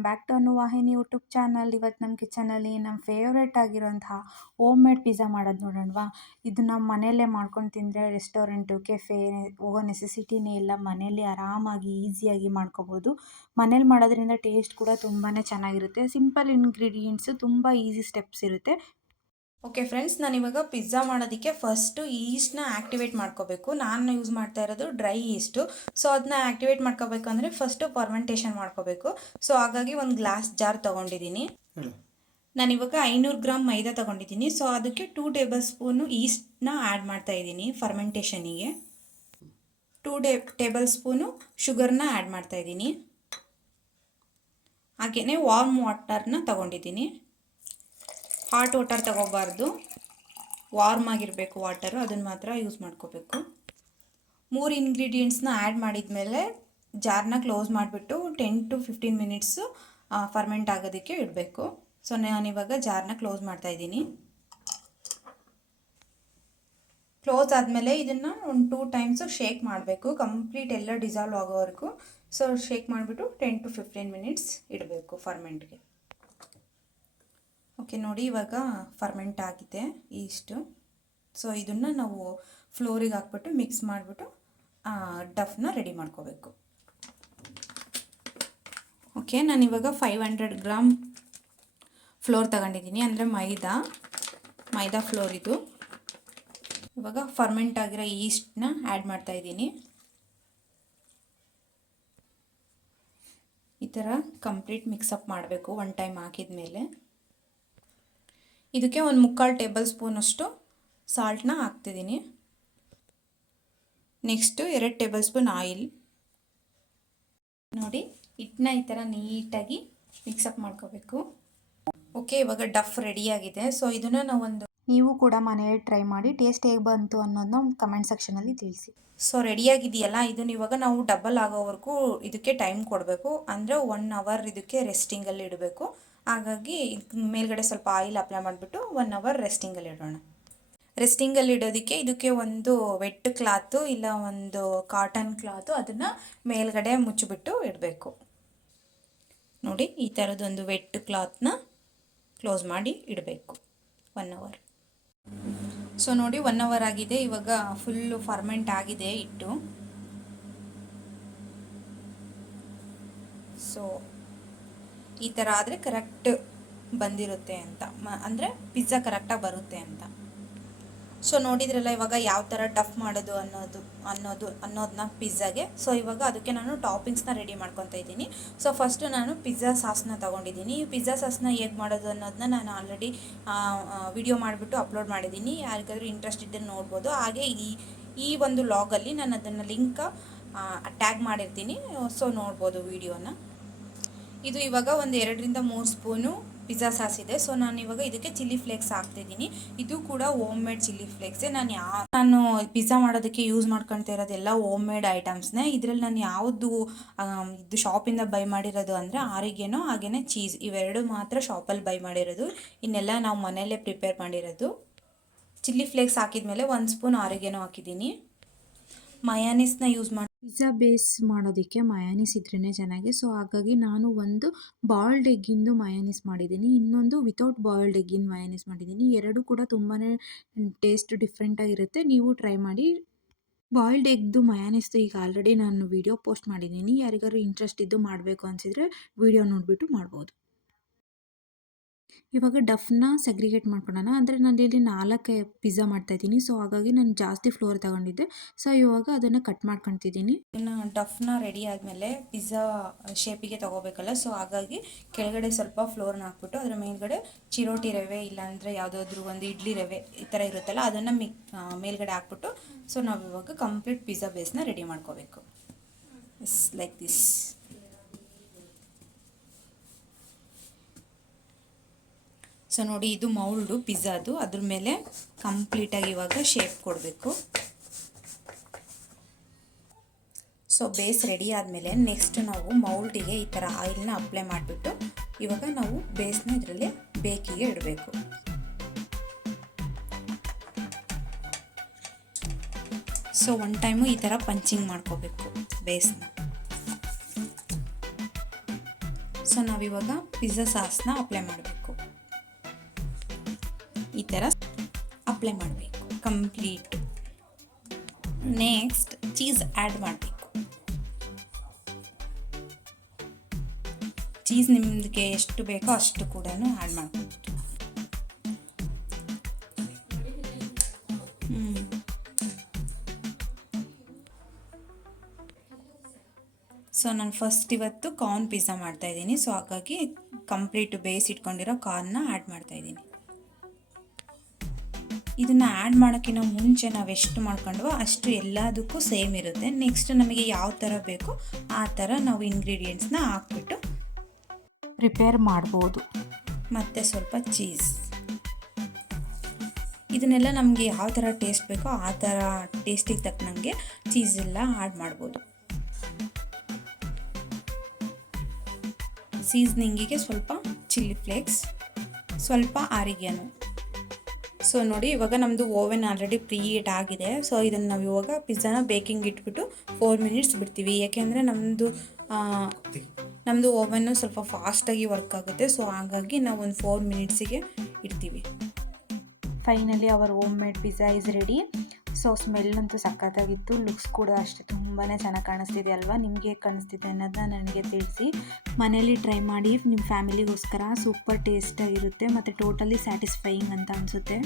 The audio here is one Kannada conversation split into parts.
Welcome back to Anuvahini YouTube channel. ಇವತ್ತು ನಮ್ಮ ಕಿಚನಲ್ಲಿ ನಮ್ಮ ಫೇವ್ರೇಟ್ ಆಗಿರೋಂತಹ ಹೋಮ್ ಮೇಡ್ ಪಿಜ್ಜಾ ಮಾಡೋದು ನೋಡೋಣವಾ. ಇದು ನಾವು ಮನೆಯಲ್ಲೇ ಮಾಡ್ಕೊಂಡು ತಿಂದರೆ ರೆಸ್ಟೋರೆಂಟು ಕೆಫೆ ಹೋಗೋ ನೆಸೆಸಿಟಿನೇ ಇಲ್ಲ. ಮನೆಯಲ್ಲಿ ಆರಾಮಾಗಿ ಈಸಿಯಾಗಿ ಮಾಡ್ಕೋಬೋದು. ಮನೇಲಿ ಮಾಡೋದ್ರಿಂದ ಟೇಸ್ಟ್ ಕೂಡ ತುಂಬಾ ಚೆನ್ನಾಗಿರುತ್ತೆ. ಸಿಂಪಲ್ ಇಂಗ್ರೀಡಿಯೆಂಟ್ಸು, ತುಂಬ ಈಸಿ ಸ್ಟೆಪ್ಸ್ ಇರುತ್ತೆ. ಓಕೆ ಫ್ರೆಂಡ್ಸ್, ನಾನಿವಾಗ ಪಿಜ್ಜಾ ಮಾಡೋದಕ್ಕೆ ಫಸ್ಟು ಈಸ್ಟ್ನ ಆ್ಯಕ್ಟಿವೇಟ್ ಮಾಡ್ಕೋಬೇಕು. ನಾನು ಯೂಸ್ ಮಾಡ್ತಾ ಇರೋದು ಡ್ರೈ ಈಸ್ಟು. ಸೊ ಅದನ್ನ ಆ್ಯಕ್ಟಿವೇಟ್ ಮಾಡ್ಕೋಬೇಕಂದ್ರೆ ಫಸ್ಟು ಫರ್ಮೆಂಟೇಷನ್ ಮಾಡ್ಕೋಬೇಕು. ಸೊ ಹಾಗಾಗಿ ಒಂದು ಗ್ಲಾಸ್ ಜಾರ್ ತೊಗೊಂಡಿದ್ದೀನಿ. ನಾನಿವಾಗ 500 ಗ್ರಾಮ್ ಮೈದಾ ತೊಗೊಂಡಿದ್ದೀನಿ. ಸೊ ಅದಕ್ಕೆ 2 ಟೇಬಲ್ ಸ್ಪೂನು ಈಸ್ಟ್ನ ಆ್ಯಡ್ ಮಾಡ್ತಾ ಇದ್ದೀನಿ ಫರ್ಮೆಂಟೇಷನಿಗೆ. 2 ಟೇಬಲ್ ಸ್ಪೂನು ಶುಗರ್ನ ಆ್ಯಡ್ ಮಾಡ್ತಾ ಇದ್ದೀನಿ. ಹಾಗೆಯೇ ವಾರ್ಮ್ ವಾಟರ್ನ ತೊಗೊಂಡಿದ್ದೀನಿ. ಹಾಟ್ ವಾಟರ್ ತಗೋಬಾರ್ದು, ವಾರ್ಮ್ ಆಗಿರಬೇಕು ವಾಟರು, ಅದನ್ನು ಮಾತ್ರ ಯೂಸ್ ಮಾಡ್ಕೋಬೇಕು. 3 ಇಂಗ್ರೀಡಿಯೆಂಟ್ಸ್ನ ಆ್ಯಡ್ ಮಾಡಿದ್ಮೇಲೆ ಜಾರ್ನ ಕ್ಲೋಸ್ ಮಾಡಿಬಿಟ್ಟು 10 to 15 ಮಿನಿಟ್ಸು ಫರ್ಮೆಂಟ್ ಆಗೋದಕ್ಕೆ ಇಡಬೇಕು. ಸೊ ನಾನಿವಾಗ ಜಾರ್ನ ಕ್ಲೋಸ್ ಮಾಡ್ತಾಯಿದ್ದೀನಿ. ಕ್ಲೋಸ್ ಆದಮೇಲೆ ಇದನ್ನು ಒಂದು 2 ಟೈಮ್ಸು ಶೇಕ್ ಮಾಡಬೇಕು, ಕಂಪ್ಲೀಟ್ ಎಲ್ಲ ಡಿಸಾಲ್ವ್ ಆಗೋವರೆಗೂ. ಸೊ ಶೇಕ್ ಮಾಡಿಬಿಟ್ಟು 10 to 15 ಮಿನಿಟ್ಸ್ ಇಡಬೇಕು ಫರ್ಮೆಂಟ್ಗೆ. ಓಕೆ ನೋಡಿ, ಇವಾಗ ಫರ್ಮೆಂಟ್ ಆಗಿದೆ ಇಷ್ಟು. ಸೊ ಇದನ್ನು ನಾವು ಫ್ಲೋರಿಗೆ ಹಾಕ್ಬಿಟ್ಟು ಮಿಕ್ಸ್ ಮಾಡಿಬಿಟ್ಟು ಡಫ್ನ ರೆಡಿ ಮಾಡ್ಕೋಬೇಕು. ಓಕೆ, ನಾನಿವಾಗ 500 ಗ್ರಾಮ್ ಫ್ಲೋರ್ ತಗೊಂಡಿದ್ದೀನಿ, ಅಂದರೆ ಮೈದಾ ಫ್ಲೋರ್ ಇದು. ಇವಾಗ ಫರ್ಮೆಂಟ್ ಆಗಿರೋ ಈಸ್ಟ್ನ ಆ್ಯಡ್ ಮಾಡ್ತಾಯಿದ್ದೀನಿ. ಈ ಥರ ಕಂಪ್ಲೀಟ್ ಮಿಕ್ಸಪ್ ಮಾಡಬೇಕು ಒನ್ ಟೈಮ್ ಹಾಕಿದ ಮೇಲೆ. ಇದಕ್ಕೆ ಒಂದು 3/4 ಟೇಬಲ್ ಸ್ಪೂನಷ್ಟು ಸಾಲ್ಟ್ನ ಹಾಕ್ತಿದ್ದೀನಿ. Next 2 table spoon oil. ನೋಡಿ, ಹಿಟ್ಟನ್ನ ಈ ಥರ ನೀಟಾಗಿ ಮಿಕ್ಸಪ್ ಮಾಡ್ಕೋಬೇಕು. ಓಕೆ, ಇವಾಗ ಡಫ್ ರೆಡಿಯಾಗಿದೆ. ಸೊ ಇದನ್ನು ನಾವೊಂದು ನೀವು ಕೂಡ ಮನೆಯಲ್ಲಿ ಟ್ರೈ ಮಾಡಿ ಟೇಸ್ಟ್ ಹೇಗೆ ಬಂತು ಅನ್ನೋದನ್ನ ಕಮೆಂಟ್ ಸೆಕ್ಷನಲ್ಲಿ ತಿಳಿಸಿ. ಸೊ ರೆಡಿಯಾಗಿದೆಯಲ್ಲ, ಇದನ್ನ ಇವಾಗ ನಾವು ಡಬಲ್ ಆಗೋವರೆಗೂ ಇದಕ್ಕೆ ಟೈಮ್ ಕೊಡಬೇಕು. ಅಂದರೆ 1 ಅವರ್ ಇದಕ್ಕೆ ರೆಸ್ಟಿಂಗಲ್ಲಿ ಇಡಬೇಕು. ಹಾಗಾಗಿ ಮೇಲ್ಗಡೆ ಸ್ವಲ್ಪ ಆಯಿಲ್ ಅಪ್ಲೈ ಮಾಡಿಬಿಟ್ಟು 1 ಅವರ್ ರೆಸ್ಟಿಂಗಲ್ಲಿ ಇಡೋಣ. ರೆಸ್ಟಿಂಗಲ್ಲಿ ಇಡೋದಕ್ಕೆ ಇದಕ್ಕೆ ಒಂದು ವೆಟ್ ಕ್ಲಾತು ಇಲ್ಲ ಒಂದು ಕಾಟನ್ ಕ್ಲಾತು, ಅದನ್ನು ಮೇಲ್ಗಡೆ ಮುಚ್ಚಿಬಿಟ್ಟು ಇಡಬೇಕು. ನೋಡಿ, ಈ ಥರದೊಂದು ವೆಟ್ ಕ್ಲಾತ್ನ ಕ್ಲೋಸ್ ಮಾಡಿ ಇಡಬೇಕು 1 ಅವರ್. ಸೊ ನೋಡಿ, 1 ಅವರ್ ಆಗಿದೆ. ಇವಾಗ ಫುಲ್ಲು ಫರ್ಮೆಂಟ್ ಆಗಿದೆ ಹಿಟ್ಟು. ಸೊ ಈ ಥರ ಆದರೆ ಕರೆಕ್ಟ್ ಬಂದಿರುತ್ತೆ ಅಂತ, ಅಂದರೆ ಪಿಜ್ಜಾ ಕರೆಕ್ಟಾಗಿ ಬರುತ್ತೆ ಅಂತ. ಸೊ ನೋಡಿದ್ರಲ್ಲ ಇವಾಗ ಯಾವ ಥರ ಡಫ್ ಮಾಡೋದು ಅನ್ನೋದನ್ನ ಪಿಜ್ಜಾಗೆ. ಸೊ ಇವಾಗ ಅದಕ್ಕೆ ನಾನು ಟಾಪಿಂಗ್ಸ್ನ ರೆಡಿ ಮಾಡ್ಕೊತಾ ಇದ್ದೀನಿ. ಸೊ ಫಸ್ಟು ನಾನು ಪಿಜ್ಜಾ ಸಾಸ್ನ ತೊಗೊಂಡಿದ್ದೀನಿ. ಈ ಪಿಜ್ಜಾ ಸಾಸ್ನ ಹೇಗೆ ಮಾಡೋದು ಅನ್ನೋದನ್ನ ನಾನು ಆಲ್ರೆಡಿ ವಿಡಿಯೋ ಮಾಡಿಬಿಟ್ಟು ಅಪ್ಲೋಡ್ ಮಾಡಿದ್ದೀನಿ. ಯಾರಿಗಾದ್ರೂ ಇಂಟ್ರೆಸ್ಟ್ ಇದ್ದರೆ ನೋಡ್ಬೋದು. ಹಾಗೆ ಈ ಒಂದು ಲಾಗಲ್ಲಿ ನಾನು ಅದನ್ನು ಲಿಂಕ್ ಟ್ಯಾಗ್ ಮಾಡಿರ್ತೀನಿ. ಸೊ ನೋಡ್ಬೋದು ವಿಡಿಯೋನ. ಇದು ಇವಾಗ ಒಂದು 2 ರಿಂದ 3 ಸ್ಪೂನು ಪಿಜ್ಜಾ ಸಾಸ್ ಇದೆ. ಸೊ ನಾನು ಇವಾಗ ಇದಕ್ಕೆ ಚಿಲ್ಲಿ ಫ್ಲೇಕ್ಸ್ ಹಾಕ್ತಿದ್ದೀನಿ. ಇದು ಕೂಡ ಹೋಮ್ ಮೇಡ್ ಚಿಲ್ಲಿ ಫ್ಲೇಕ್ಸೇ. ನಾನು ಪಿಜ್ಜಾ ಮಾಡೋದಕ್ಕೆ ಯೂಸ್ ಮಾಡ್ಕೊಳ್ತಾ ಇರೋದೆಲ್ಲ ಹೋಮ್ ಮೇಡ್ ಐಟಮ್ಸ್ನೇ. ಇದರಲ್ಲಿ ನಾನು ಯಾವುದು ಇದು ಶಾಪಿಂದ ಬೈ ಮಾಡಿರೋದು ಅಂದರೆ ಆರಿಗೆನೋ ಹಾಗೆಯೇ ಚೀಸ್, ಇವೆರಡು ಮಾತ್ರ ಶಾಪಲ್ಲಿ ಬೈ ಮಾಡಿರೋದು. ಇನ್ನೆಲ್ಲ ನಾವು ಮನೆಯಲ್ಲೇ ಪ್ರಿಪೇರ್ ಮಾಡಿರೋದು. ಚಿಲ್ಲಿ ಫ್ಲೇಕ್ಸ್ ಹಾಕಿದ್ಮೇಲೆ 1 ಸ್ಪೂನ್ ಆರಿಗೆನೋ ಹಾಕಿದ್ದೀನಿ. ಮಯಾನೀಸ್ನ ಯೂಸ್ ಮಾಡಿ ಪಿಜ್ಜಾ ಬೇಸ್ ಮಾಡೋದಕ್ಕೆ ಮಯಾನೀಸ್ ಇದ್ರೇ ಚೆನ್ನಾಗಿ. ಸೊ ಹಾಗಾಗಿ ನಾನು ಒಂದು ಬಾಯ್ಲ್ಡ್ ಎಗ್ಗಿಂದು ಮಯಾನೀಸ್ ಮಾಡಿದ್ದೀನಿ, ಇನ್ನೊಂದು ವಿತೌಟ್ ಬಾಯ್ಲ್ಡ್ ಎಗ್ಗಿನ ಮಯಾನೀಸ್ ಮಾಡಿದ್ದೀನಿ. ಎರಡು ಕೂಡ ತುಂಬಾ ಟೇಸ್ಟ್ ಡಿಫ್ರೆಂಟಾಗಿರುತ್ತೆ. ನೀವು ಟ್ರೈ ಮಾಡಿ. ಬಾಯ್ಲ್ಡ್ ಎಗ್ದು ಮಯಾನೀಸ್ದು ಈಗ ಆಲ್ರೆಡಿ ನಾನು ವಿಡಿಯೋ ಪೋಸ್ಟ್ ಮಾಡಿದ್ದೀನಿ. ಯಾರಿಗಾದ್ರು ಇಂಟ್ರೆಸ್ಟ್ ಇದ್ದು ಮಾಡಬೇಕು ಅನಿಸಿದರೆ ವಿಡಿಯೋ ನೋಡಿಬಿಟ್ಟು ಮಾಡ್ಬೋದು. ಇವಾಗ ಡಫ್ನ ಸೆಗ್ರಿಗೇಟ್ ಮಾಡ್ಕೊಳ್ಳೋಣ. ಅಂದರೆ ನಾನು ಇಲ್ಲಿ 4 ಪಿಜ್ಜಾ ಮಾಡ್ತಾಯಿದ್ದೀನಿ. ಸೊ ಹಾಗಾಗಿ ನಾನು ಜಾಸ್ತಿ ಫ್ಲೋರ್ ತಗೊಂಡಿದ್ದೆ. ಸೊ ಇವಾಗ ಅದನ್ನು ಕಟ್ ಮಾಡ್ಕೊತಿದ್ದೀನಿ. ಇನ್ನು ಡಫ್ನ ರೆಡಿ ಆದಮೇಲೆ ಪಿಜ್ಜಾ ಶೇಪಿಗೆ ತೊಗೋಬೇಕಲ್ಲ. ಸೊ ಹಾಗಾಗಿ ಕೆಳಗಡೆ ಸ್ವಲ್ಪ ಫ್ಲೋರ್ನ ಹಾಕ್ಬಿಟ್ಟು ಅದರ ಮೇಲ್ಗಡೆ ಚಿರೋಟಿ ರವೆ ಇಲ್ಲಾಂದರೆ ಯಾವುದಾದ್ರೂ ಒಂದು ಇಡ್ಲಿ ರವೆ ಈ ಥರ ಇರುತ್ತಲ್ಲ, ಅದನ್ನು ಮೇಲ್ಗಡೆ ಹಾಕ್ಬಿಟ್ಟು ಸೊ ನಾವು ಇವಾಗ ಕಂಪ್ಲೀಟ್ ಪಿಜ್ಜಾ ಬೇಸ್ನ ರೆಡಿ ಮಾಡ್ಕೋಬೇಕು. Is like this. ಸೊ ನೋಡಿ, ಇದು ಮೌಲ್ಡು ಪಿಜ್ಜಾದು. ಅದ್ರ ಮೇಲೆ ಕಂಪ್ಲೀಟಾಗಿ ಇವಾಗ ಶೇಪ್ ಕೊಡಬೇಕು. ಸೊ ಬೇಸ್ ರೆಡಿ ಆದಮೇಲೆ ನೆಕ್ಸ್ಟ್ ನಾವು ಮೌಲ್ಡಿಗೆ ಈ ಥರ ಆಯಿಲ್ನ ಅಪ್ಲೈ ಮಾಡಿಬಿಟ್ಟು ಇವಾಗ ನಾವು ಬೇಸ್ನ ಇದರಲ್ಲಿ ಬೇಕಿಗೆ ಇಡಬೇಕು. ಸೊ 1 ಟೈಮು ಈ ಥರ ಪಂಚಿಂಗ್ ಮಾಡ್ಕೋಬೇಕು ಬೇಸ್ನ. ಸೊ ನಾವಿವಾಗ ಪಿಜ್ಜಾ ಸಾಸ್ನ ಅಪ್ಲೈ ಮಾಡಬೇಕು. ಈ ಥರ ಅಪ್ಲೈ ಮಾಡಬೇಕು ಕಂಪ್ಲೀಟ್. ನೆಕ್ಸ್ಟ್ ಚೀಸ್ ಆ್ಯಡ್ ಮಾಡಬೇಕು. ಚೀಸ್ ನಿಮಗೆ ಎಷ್ಟು ಬೇಕೋ ಅಷ್ಟು ಕೂಡ ಆ್ಯಡ್ ಮಾಡ್ಬೋದು. ಸೊ ನಾನು ಫಸ್ಟ್ ಇವತ್ತು ಕಾರ್ನ್ ಪಿಜ್ಜಾ ಮಾಡ್ತಾಯಿದ್ದೀನಿ. ಸೊ ಹಾಗಾಗಿ ಕಂಪ್ಲೀಟ್ ಬೇಯಿಸಿಟ್ಕೊಂಡಿರೋ ಕಾರ್ನ್ನ ಆ್ಯಡ್ ಮಾಡ್ತಾಯಿದ್ದೀನಿ. ಇದನ್ನು ಆ್ಯಡ್ ಮಾಡೋಕ್ಕಿಂತ ಮುಂಚೆ ನಾವು ಎಷ್ಟು ಮಾಡ್ಕೊಂಡ್ವೋ ಅಷ್ಟು ಎಲ್ಲದಕ್ಕೂ ಸೇಮ್ ಇರುತ್ತೆ. ನೆಕ್ಸ್ಟ್ ನಮಗೆ ಯಾವ ಥರ ಬೇಕೋ ಆ ಥರ ನಾವು ಇಂಗ್ರೀಡಿಯೆಂಟ್ಸ್ನ ಹಾಕ್ಬಿಟ್ಟು ಪ್ರಿಪೇರ್ ಮಾಡ್ಬೋದು. ಮತ್ತು ಸ್ವಲ್ಪ ಚೀಸ್, ಇದನ್ನೆಲ್ಲ ನಮಗೆ ಯಾವ ಥರ ಟೇಸ್ಟ್ ಬೇಕೋ ಆ ಥರ ಟೇಸ್ಟಿಗೆ ತಕ್ಕನಂಗೆ ಚೀಸೆಲ್ಲ ಆ್ಯಡ್ ಮಾಡ್ಬೋದು. ಸೀಸ್ನಿಂಗಿಗೆ ಸ್ವಲ್ಪ ಚಿಲ್ಲಿ ಫ್ಲೇಕ್ಸ್, ಸ್ವಲ್ಪ ಆರಿಗ್ಯಾನೋ. ಸೊ ನೋಡಿ, ಇವಾಗ ನಮ್ಮದು ಓವೆನ್ ಆಲ್ರೆಡಿ ಪ್ರೀ ಹೀಟ್ ಆಗಿದೆ. ಸೊ ಇದನ್ನು ನಾವು ಇವಾಗ ಪಿಜ್ಜಾನ ಬೇಕಿಂಗ್ ಇಟ್ಬಿಟ್ಟು 4 ಮಿನಿಟ್ಸ್ ಬಿಡ್ತೀವಿ. ಯಾಕೆಂದರೆ ನಮ್ಮದು ಓವೆನ್ನು ಸ್ವಲ್ಪ ಫಾಸ್ಟಾಗಿ ವರ್ಕ್ ಆಗುತ್ತೆ. ಸೊ ಹಾಗಾಗಿ ನಾವು ಒಂದು 4 ಮಿನಿಟ್ಸಿಗೆ ಇಡ್ತೀವಿ. Finally our home made pizza is ready. So smell ಅಂತೂ ಸಖತ್ತಾಗಿತ್ತು, ಲುಕ್ಸ್ ಕೂಡ ಅಷ್ಟೇ ತುಂಬಾ ಚೆನ್ನಾಗಿ ಕಾಣಿಸ್ತಿದೆ ಅಲ್ವಾ? ನಿಮಗೆ ಹೇಗೆ ಕಾಣಿಸ್ತಿದೆ ಅನ್ನೋದನ್ನ ನನಗೆ ತಿಳಿಸಿ. ಮನೇಲಿ ಟ್ರೈ ಮಾಡಿ, ನಿಮ್ಮ ಫ್ಯಾಮಿಲಿಗೋಸ್ಕರ ಸೂಪರ್ ಟೇಸ್ಟಾಗಿರುತ್ತೆ ಮತ್ತು ಟೋಟಲಿ ಸ್ಯಾಟಿಸ್ಫೈಯಿಂಗ್ ಅಂತ ಅನಿಸುತ್ತೆ.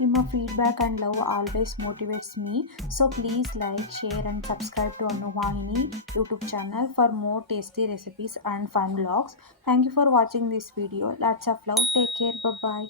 ನಿಮ್ಮ feedback and love always motivates me. So please like, share and subscribe to Anuvahini YouTube channel for more tasty recipes and fun vlogs. Thank you for watching this video. Lots of love. Take care. Bye.